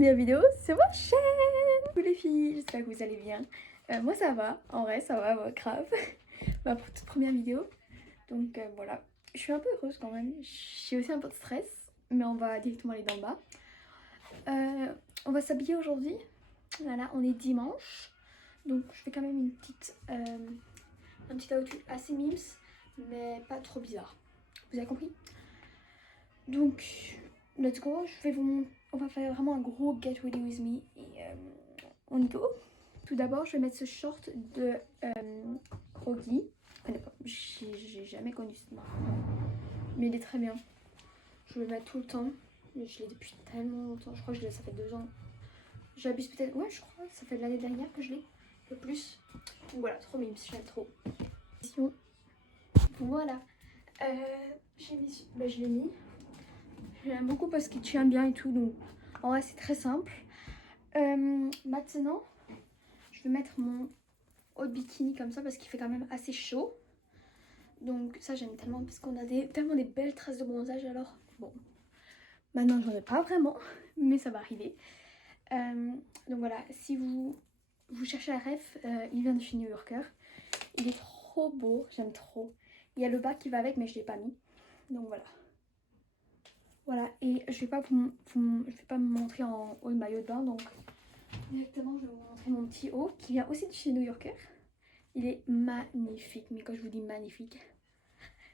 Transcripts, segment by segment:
première vidéo sur ma chaîne. Coucou les filles, j'espère que vous allez bien. Moi ça va, en vrai ça va, grave. Ma toute première vidéo. Donc voilà, je suis un peu heureuse quand même. J'ai aussi un peu de stress, mais on va directement aller dans le bas. On va s'habiller aujourd'hui. Voilà, on est dimanche. Donc je fais quand même un petit outfit assez mimes, mais pas trop bizarre. Vous avez compris? Donc, let's go. On va faire vraiment un gros get ready with me. Et on y go. Tout d'abord, je vais mettre ce short de Kroggy. Je connais pas. J'ai jamais connu cette marque. Mais il est très bien. Je le mets tout le temps. Je l'ai depuis tellement longtemps. Je crois que ça fait 2 ans. J'abuse peut-être. Ouais, je crois que ça fait de l'année dernière que je l'ai. Le plus. Donc voilà, trop mime. J'aime trop. Voilà. Je l'ai mis. J'aime beaucoup parce qu'il tient bien et tout, donc en vrai c'est très simple. Maintenant, je vais mettre mon haut de bikini comme ça parce qu'il fait quand même assez chaud. Donc ça j'aime tellement parce qu'on a tellement des belles traces de bronzage alors. Bon, maintenant j'en ai pas vraiment, mais ça va arriver. Donc voilà, si vous cherchez la ref, il vient de chez New Yorker. Il est trop beau, j'aime trop. Il y a le bas qui va avec mais je l'ai pas mis. Donc voilà. Voilà, et je vais pas me montrer en haut de maillot de bain, donc directement je vais vous montrer mon petit haut qui vient aussi de chez New Yorker. Il est magnifique, mais quand je vous dis magnifique,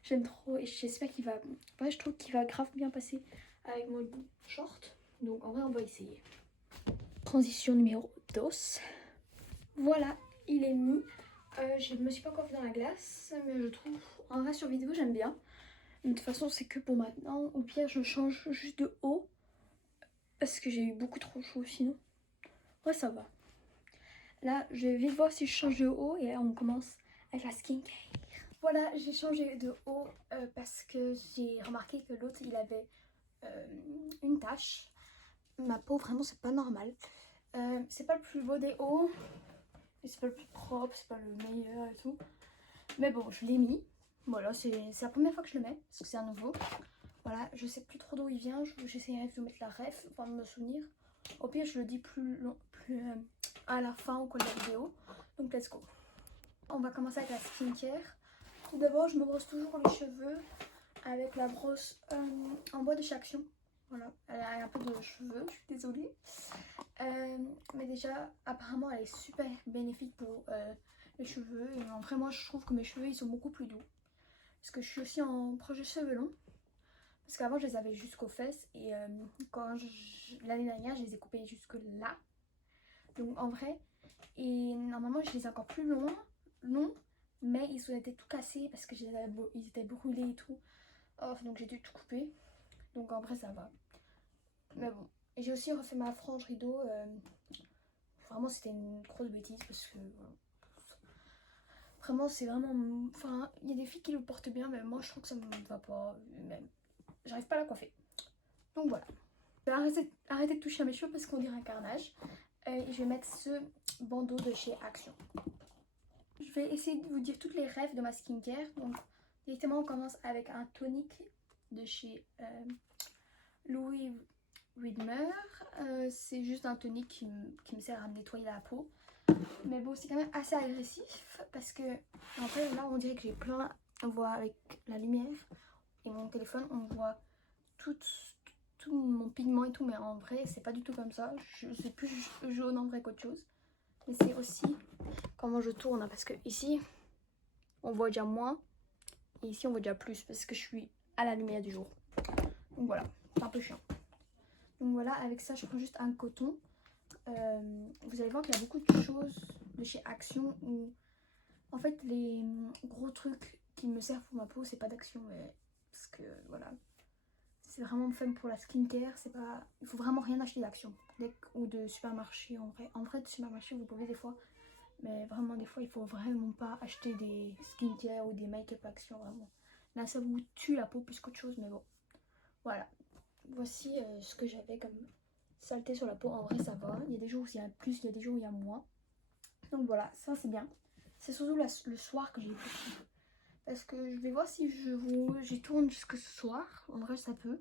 j'aime trop et j'espère qu'il va... Ouais, je trouve qu'il va grave bien passer avec mon short, donc en vrai on va essayer. Transition numéro 2. Voilà, il est mis. Je me suis pas encore vu dans la glace, mais je trouve, en vrai sur vidéo j'aime bien. De toute façon c'est que pour maintenant, au pire je change juste de haut parce que j'ai eu beaucoup trop chaud sinon. Ouais ça va. Là je vais vite voir si je change de haut et là on commence avec la skincare. Voilà, j'ai changé de haut parce que j'ai remarqué que l'autre il avait une tache. Ma peau vraiment c'est pas normal. C'est pas le plus beau des hauts, mais c'est pas le plus propre, c'est pas le meilleur et tout. Mais bon je l'ai mis. Voilà, c'est la première fois que je le mets parce que c'est un nouveau. Voilà, je sais plus trop d'où il vient, j'essaierai de vous mettre la ref pour me souvenir. Au pire, je le dis plus à la fin au cours de la vidéo. Donc, let's go. On va commencer avec la skincare. Tout d'abord, je me brosse toujours les cheveux avec la brosse en bois de chez Action. Voilà, elle a un peu de cheveux, je suis désolée. Mais déjà, apparemment, elle est super bénéfique pour les cheveux. Et en vrai, moi, je trouve que mes cheveux, ils sont beaucoup plus doux. Parce que je suis aussi en projet cheveux longs. Parce qu'avant, je les avais jusqu'aux fesses. Et l'année dernière, je les ai coupés jusque là. Donc en vrai, et normalement je les ai encore plus longs, mais ils étaient tout cassés parce que ils étaient brûlés et tout. Oh, donc j'ai dû tout couper. Donc en vrai ça va. Mais bon. Et j'ai aussi refait ma frange rideau. Vraiment c'était une grosse bêtise parce que vraiment c'est vraiment... Enfin, il y a des filles qui le portent bien, mais moi je trouve que ça me va pas. Même. J'arrive pas à la coiffer. Donc voilà. Je vais arrêter de toucher à mes cheveux parce qu'on dirait un carnage. Et je vais mettre ce bandeau de chez Action. Je vais essayer de vous dire toutes les rêves de ma skincare. Donc directement on commence avec un tonique de chez Louis Widmer. C'est juste un tonique qui me sert à me nettoyer la peau. Mais bon, c'est quand même assez agressif parce que en fait là on dirait que j'ai plein, on voit avec la lumière et mon téléphone on voit tout mon pigment et tout, mais en vrai c'est pas du tout comme ça. C'est plus jaune en vrai qu'autre chose. Mais c'est aussi comment je tourne, hein, parce que ici on voit déjà moins et ici on voit déjà plus parce que je suis à la lumière du jour. Donc voilà, c'est un peu chiant. Donc voilà, avec ça je prends juste un coton. Vous allez voir qu'il y a beaucoup de choses de chez Action où en fait les gros trucs qui me servent pour ma peau c'est pas d'Action, mais parce que voilà, c'est vraiment fun pour la skincare. C'est pas, il faut vraiment rien acheter d'Action ou de supermarché. En vrai de supermarché vous pouvez des fois, mais vraiment des fois il faut vraiment pas acheter des skincare ou des make-up Action, vraiment. Là ça vous tue la peau plus qu'autre chose, mais bon. Voilà, voici ce que j'avais comme saleté sur la peau. En vrai ça va, il y a des jours où il y a plus, il y a des jours où il y a moins. Donc voilà, ça c'est bien. C'est surtout le soir que j'ai fait. Parce que je vais voir si j'y tourne jusque ce soir. En vrai ça peut.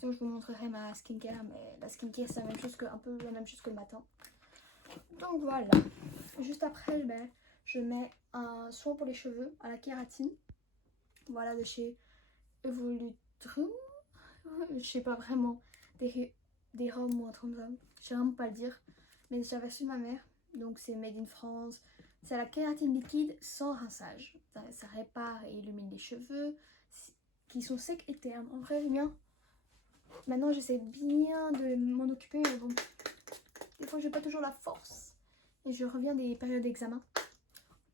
Sinon je vous montrerai ma skincare, mais la skincare c'est la même chose que, un peu la même chose que le matin. Donc voilà. Juste après, ben, je mets un soin pour les cheveux à la kératine. Voilà, de chez Evolution. Je sais pas vraiment, des Roms ou un truc comme ça. Je sais vraiment pas le dire. Mais j'avais reçu de ma mère. Donc c'est made in France. C'est la kératine liquide sans rinçage. Ça répare et illumine les cheveux qui sont secs et ternes. En vrai, bien. Maintenant, j'essaie bien de m'en occuper. Mais bon, des fois, j'ai pas toujours la force. Et je reviens des périodes d'examen.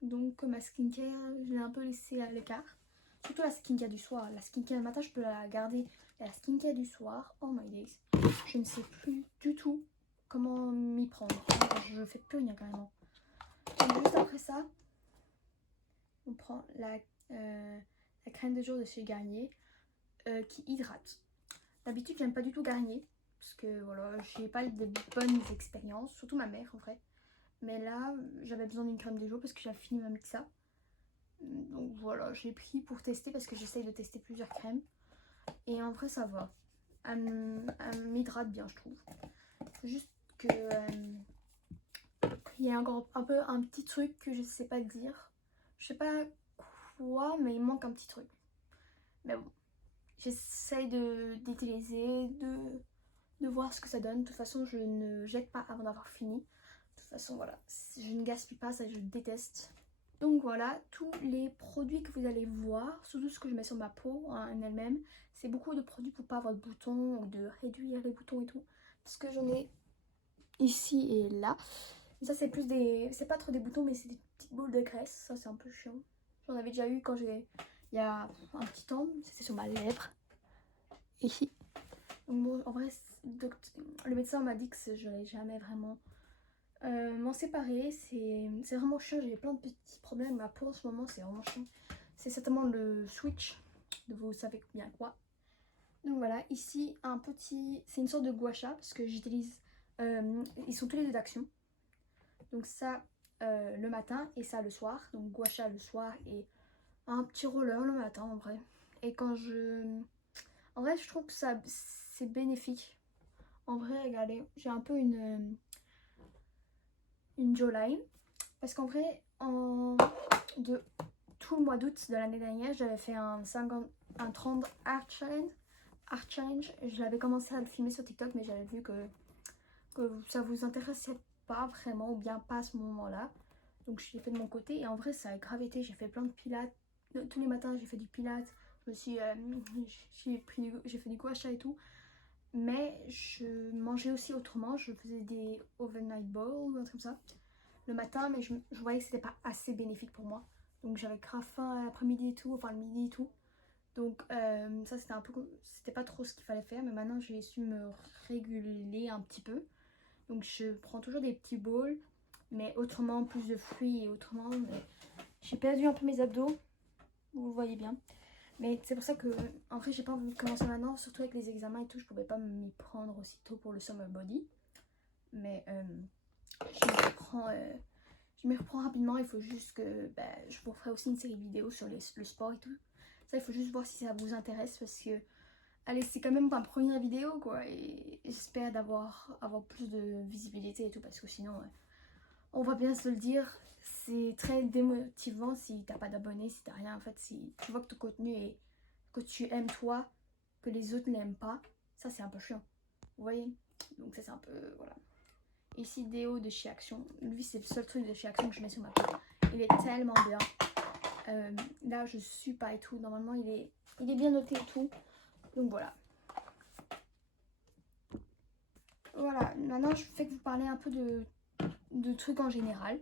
Donc ma skincare, je l'ai un peu laissée à l'écart. Surtout la skincare du soir. La skincare du matin, je peux la garder. La skincare du soir, oh my days. Je ne sais plus du tout comment m'y prendre. Je fais plus rien carrément. Donc juste après ça, on prend la crème de jour de chez Garnier qui hydrate. D'habitude, j'aime pas du tout Garnier. Parce que voilà, j'ai pas de bonnes expériences. Surtout ma mère en vrai. Mais là, j'avais besoin d'une crème de jour parce que j'ai fini ma mixa. Donc voilà, j'ai pris pour tester parce que j'essaye de tester plusieurs crèmes. Et en vrai, ça va. Elle m'hydrate bien, je trouve. Faut juste que il y a encore un peu un petit truc que je sais pas dire. Je sais pas quoi, mais il manque un petit truc. Mais bon, j'essaye d'utiliser, de voir ce que ça donne. De toute façon, je ne jette pas avant d'avoir fini. De toute façon, voilà, je ne gaspille pas, ça je déteste. Donc voilà, tous les produits que vous allez voir, surtout ce que je mets sur ma peau en elle-même, c'est beaucoup de produits pour pas avoir de boutons ou de réduire les boutons et tout. Parce que j'en ai ici et là. Et ça c'est plus des... c'est pas trop des boutons mais c'est des petites boules de graisse, ça c'est un peu chiant. J'en avais déjà eu quand il y a un petit temps, c'était sur ma lèvre. Ici. Donc bon, en vrai, le médecin m'a dit que je n'allais jamais vraiment m'en séparer. C'est vraiment chiant, j'ai plein de petits problèmes. Ma peau en ce moment, c'est vraiment chiant. C'est certainement le switch de vous savez bien quoi. Donc voilà, ici un petit... c'est une sorte de gua sha parce que j'utilise... ils sont tous les deux d'action. Donc ça le matin et ça le soir. Donc gua sha le soir et un petit roller le matin en vrai. Et quand je... en vrai, je trouve que ça c'est bénéfique. En vrai, regardez, j'ai un peu une jawline. Parce qu'en vrai, de tout le mois d'août de l'année dernière, j'avais fait un 30 art challenge. Je l'avais commencé à le filmer sur TikTok, mais j'avais vu que ça vous intéressait pas vraiment, ou bien pas à ce moment-là. Donc je l'ai fait de mon côté, et en vrai, ça a grave été. J'ai fait plein de pilates. Tous les matins, j'ai fait du pilates. Je me suis, j'ai fait du gua sha et tout. Mais je mangeais aussi autrement. Je faisais des overnight bowls ou un truc comme ça le matin, mais je voyais que c'était pas assez bénéfique pour moi. Donc j'avais grave faim l'après-midi et tout, enfin le midi et tout. Donc ça c'était un peu, c'était pas trop ce qu'il fallait faire, mais maintenant j'ai su me réguler un petit peu. Donc je prends toujours des petits bowls, mais autrement plus de fruits et autrement. J'ai perdu un peu mes abdos, vous le voyez bien. Mais c'est pour ça que en vrai j'ai pas envie de commencer maintenant, surtout avec les examens et tout, je pouvais pas m'y prendre aussitôt pour le summer body. Mais je m'y reprends rapidement. Il faut juste que je vous ferai aussi une série vidéo sur le sport et tout. Ça, il faut juste voir si ça vous intéresse parce que allez, c'est quand même ma première vidéo quoi, et j'espère avoir plus de visibilité et tout parce que sinon on va bien se le dire, c'est très démotivant si t'as pas d'abonnés, si t'as rien. En fait, si tu vois que ton contenu est que tu aimes toi, que les autres n'aiment pas, ça c'est un peu chiant, vous voyez. Donc ça c'est un peu voilà. Ici Déo de chez Action, lui c'est le seul truc de chez Action que je mets sur ma peau. Il est tellement bien. Là je suis pas et tout, normalement il est bien noté et tout. Donc voilà. Voilà, maintenant je fais que vous parlez un peu de trucs en général.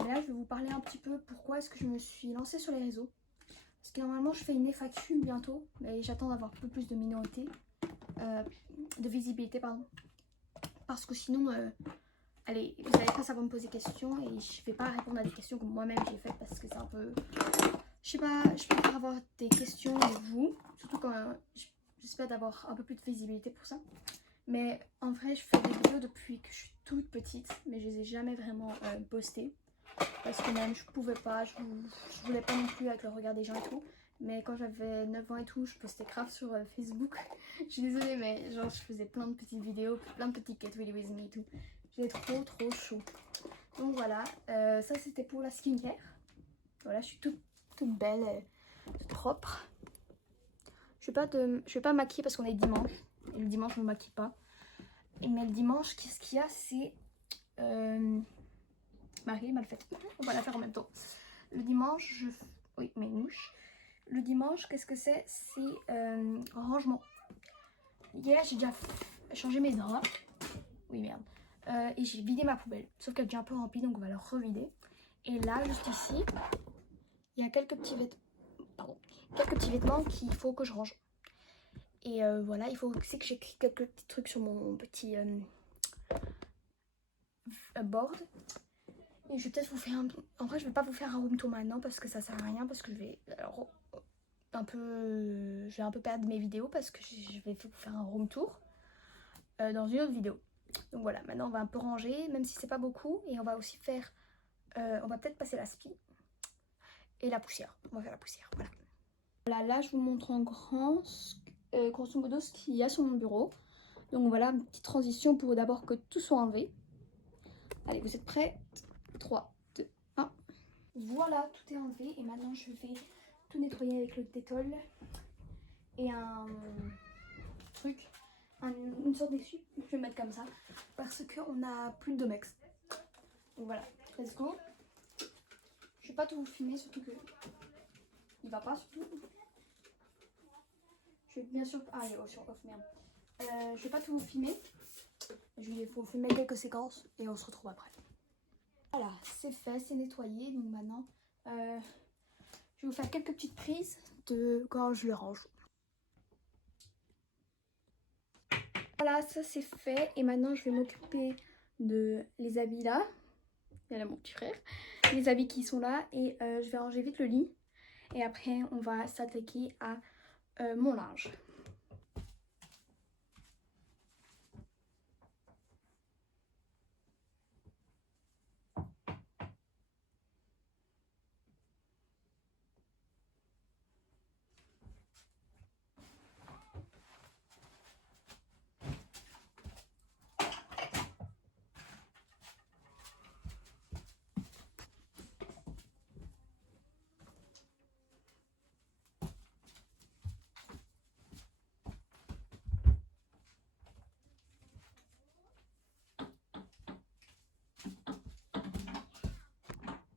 Mais là je vais vous parler un petit peu pourquoi est-ce que je me suis lancée sur les réseaux. Parce que normalement je fais une FAQ bientôt, mais j'attends d'avoir un peu plus de minorité, de visibilité pardon. Parce que sinon... allez, vous n'allez pas savoir me poser des questions et je ne vais pas répondre à des questions que moi-même j'ai faites parce que c'est un peu... je sais pas, je préfère avoir des questions de vous, surtout quand j'espère d'avoir un peu plus de visibilité pour ça. Mais en vrai, je fais des vidéos depuis que je suis toute petite, mais je les ai jamais vraiment postées. Parce que même je pouvais pas, je voulais pas non plus avec le regard des gens et tout. Mais quand j'avais 9 ans et tout, je postais grave sur Facebook. Je suis désolée, mais genre je faisais plein de petites vidéos, plein de petits Get Ready With Me et tout. J'étais trop chaud. Donc voilà, ça c'était pour la skincare. Voilà, je suis toute belle, toute propre. Je vais pas maquiller parce qu'on est dimanche. Et le dimanche, je ne me maquille pas. Mais le dimanche, qu'est-ce qu'il y a? C'est... Marie est mal faite. On va la faire en même temps. Le dimanche, oui, mes mouches. Le dimanche, qu'est-ce que c'est? C'est rangement. Hier, j'ai déjà changé mes draps. Oui, merde. Et j'ai vidé ma poubelle. Sauf qu'elle est déjà un peu remplie, donc on va la revider. Et là, juste ici, il y a quelques petits vêtements qu'il faut que je range. Et voilà, il faut aussi que j'écris quelques petits trucs sur mon petit board. Et je vais peut-être vous faire un... En vrai, je vais pas vous faire un room tour maintenant parce que ça sert à rien. Parce que je vais je vais un peu perdre mes vidéos parce que je vais vous faire un room tour dans une autre vidéo. Donc voilà, maintenant on va un peu ranger, même si c'est pas beaucoup. Et on va aussi faire... on va peut-être passer la spie et la poussière. On va faire la poussière, voilà. Voilà, là je vous montre en grand, grosso modo, ce qu'il y a sur mon bureau. Donc voilà, une petite transition pour d'abord que tout soit enlevé. Allez, vous êtes prêts? 3, 2, 1. Voilà, tout est enlevé. Et maintenant, je vais tout nettoyer avec le Dettol. Et un truc, une sorte d'essuie. Je vais le mettre comme ça. Parce qu'on n'a plus de Domex. Donc voilà, let's go. Je vais pas tout vous filmer, surtout que... Il va pas, surtout. Je vais bien sûr... Ah, il est sur off, merde. Je vais pas tout vous filmer. Je vais vous filmer quelques séquences et on se retrouve après. Voilà, c'est fait, c'est nettoyé. Donc maintenant, je vais vous faire quelques petites prises de quand je le range. Voilà, ça c'est fait. Et maintenant, je vais m'occuper de les habits là. Il y a là mon petit frère. Les habits qui sont là. Et je vais ranger vite le lit. Et après, on va s'attaquer à mon linge.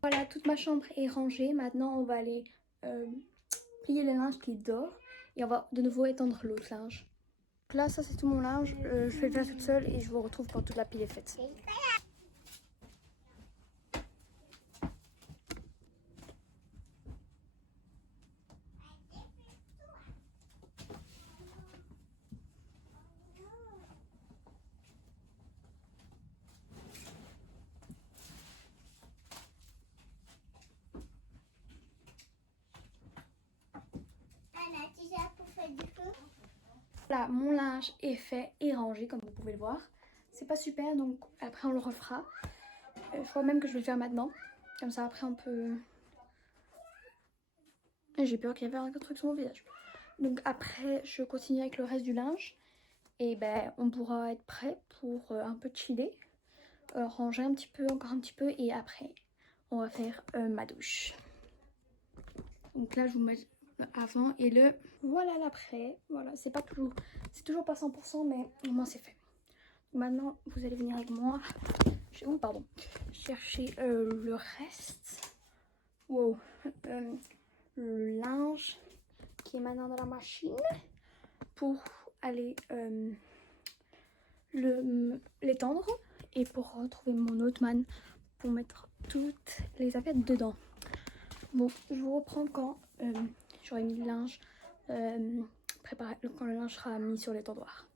Voilà, toute ma chambre est rangée. Maintenant, on va aller plier le linge qui dort. Et on va de nouveau étendre l'autre linge. Donc là, ça c'est tout mon linge. Je fais le faire toute seule et je vous retrouve quand toute la pile est faite. Voilà, mon linge est fait et rangé comme vous pouvez le voir. C'est pas super, donc après on le refera. Je crois même que je vais le faire maintenant. Comme ça après on peut... J'ai peur qu'il y ait un truc sur mon visage. Donc après je continue avec le reste du linge. Et ben on pourra être prêt pour un peu chiller. Ranger un petit peu, encore un petit peu. Et après on va faire ma douche. Donc là je vous mets avant et le voilà l'après. Voilà, c'est toujours pas 100% mais au moins c'est fait. Maintenant vous allez venir avec moi. Chercher le reste. Wow. Le linge qui est maintenant dans la machine pour aller l'étendre et pour retrouver mon autre man pour mettre toutes les affaires dedans. Bon, je vous reprends quand j'aurai mis le linge préparé, quand le linge sera mis sur l'étendoir.